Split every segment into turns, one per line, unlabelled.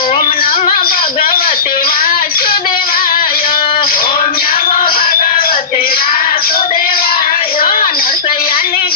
ભગવતે વાસુદેવાય. નરસૈયાની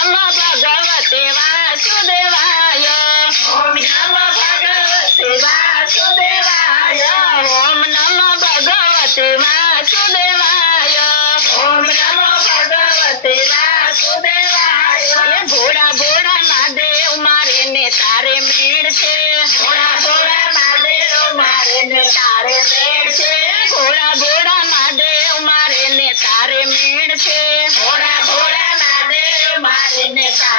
नमो भगवते वासुदेवाय। ओम नमो भगवते वासुदेवाय। ओम नमो भगवते वासुदेवाय। ओम नमो भगवते वासुदेवाय। ये भोड़ा महादेव मारे ने तारे मेड़ से। भोड़ा भोड़ा महादेव मारे ने तारे मेड़